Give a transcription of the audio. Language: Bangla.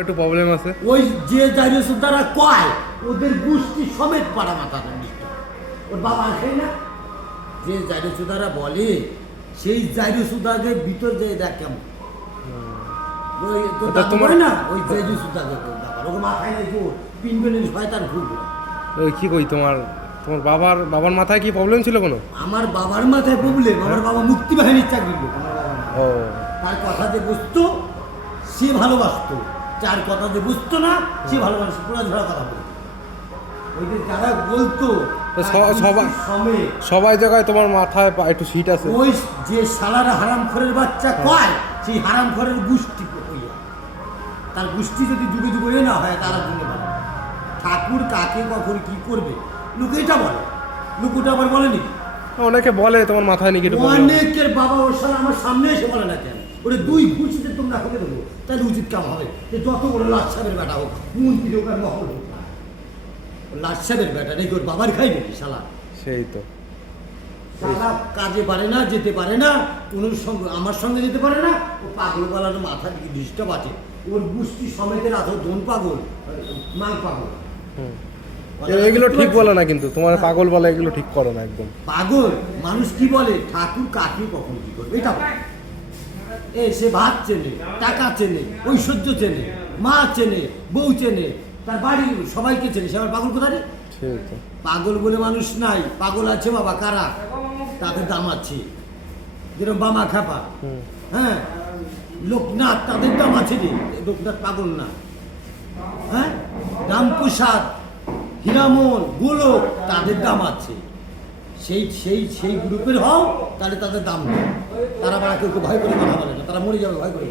একটু প্রবলেম আছে। ওই যে জাইরুস দ্বারা কয় ওদের গোষ্ঠী সমেত পাড়া মাথা নিষ্ট। ওর বাবা আসে না, যে জাইরুস দ্বারা বলে সেই জাইরুস দ্বারের ভিতর যে দেখ কেমন ওই তো তোমার না ওই জাইরুস দ্বারের ব্যাপার ওকে মাথায় নাই তো পিনবেলের শয়তান ঘুরবে। ওই কি কই তোমার তোমার বাবার মাথায় কি প্রবলেম ছিল কোনো? আমার বাবার মাথায় প্রবলেম, আমার বাবা মুক্তি বাহিনীর চাকরি লোক। ও, তার কথা যে বুঝতো সে ভালোবাসতো, যার কথা যে বুঝতো না সে ভালোবাসতো, পুরা ঝরা কথা বলতো। ওই যে যারা বলতো সবাই জায়গায় তোমার মাথায় একটু সিট আছে। ওই যে শালারা হারামখোরের বাচ্চা কয় সেই হারামখোরের গোষ্ঠী হইয়া, তার গোষ্ঠী যদি যুগে যুগে না হয় তারা জন্য বলে ঠাকুর কাকে কখন কি করবে লোক এটা বলে, লোক ওটা আবার বলেনি। অনেকে বলে তোমার মাথায় নাকি একটু প্রবলেম। অনেকের বাবা ওর সাথে আমার সামনে এসে বলে না কেন ওরে দুই ঘুষিতে তোমরা হতে দেবো, তাহলে উচিত কাম হবে যে যত বড় লাচ্ছাদের বেটা হোক মন্ত্রী হোক আর মহল হোক না লাচ্ছাদের বেটা নাকি ওর বাবার খাই নাকি শালা। সেই তো শালা কাজে পারে না, যেতে পারে না, কোনো সঙ্গে আমার সঙ্গে যেতে পারে না। ও পাগল বলার মাথা দিকে ডিস্টার্ব আছে, ওর গোষ্ঠী সমেতের আধ দোন পাগল মাং পাগল। এগুলো ঠিক বলে না, কিন্তু তোমার পাগল বলে এগুলো ঠিক করো না একদম। পাগল মানুষ কি বলে ঠাকুর কাকে কখন কি করবে এটা বলে। সে ভাত চেনে, টাকা চেনে, ঐশ্বর্য চেনে, মা চেনে, বউ চেনে, তার বাড়ির সবাইকে চেনে, সে আমার পাগল কোথায়? পাগল বলে মানুষ নাই, পাগল আছে বাবা কারা, তাদের দাম আছে। যেরকম বামা খাপা, হ্যাঁ, লোকনাথ, তাদের দাম আছে রে। লোকনাথ পাগল না, হ্যাঁ, রামপ্রসাদ, হীরামন, গোলক, তাদের দাম আছে। সেই সেই সেই গ্রুপের হও তাহলে তাদের দাম নেই। তারা বাড়া কেউ ভয় করে কথা বলে না, তারা মরে যাবে ভয় করে।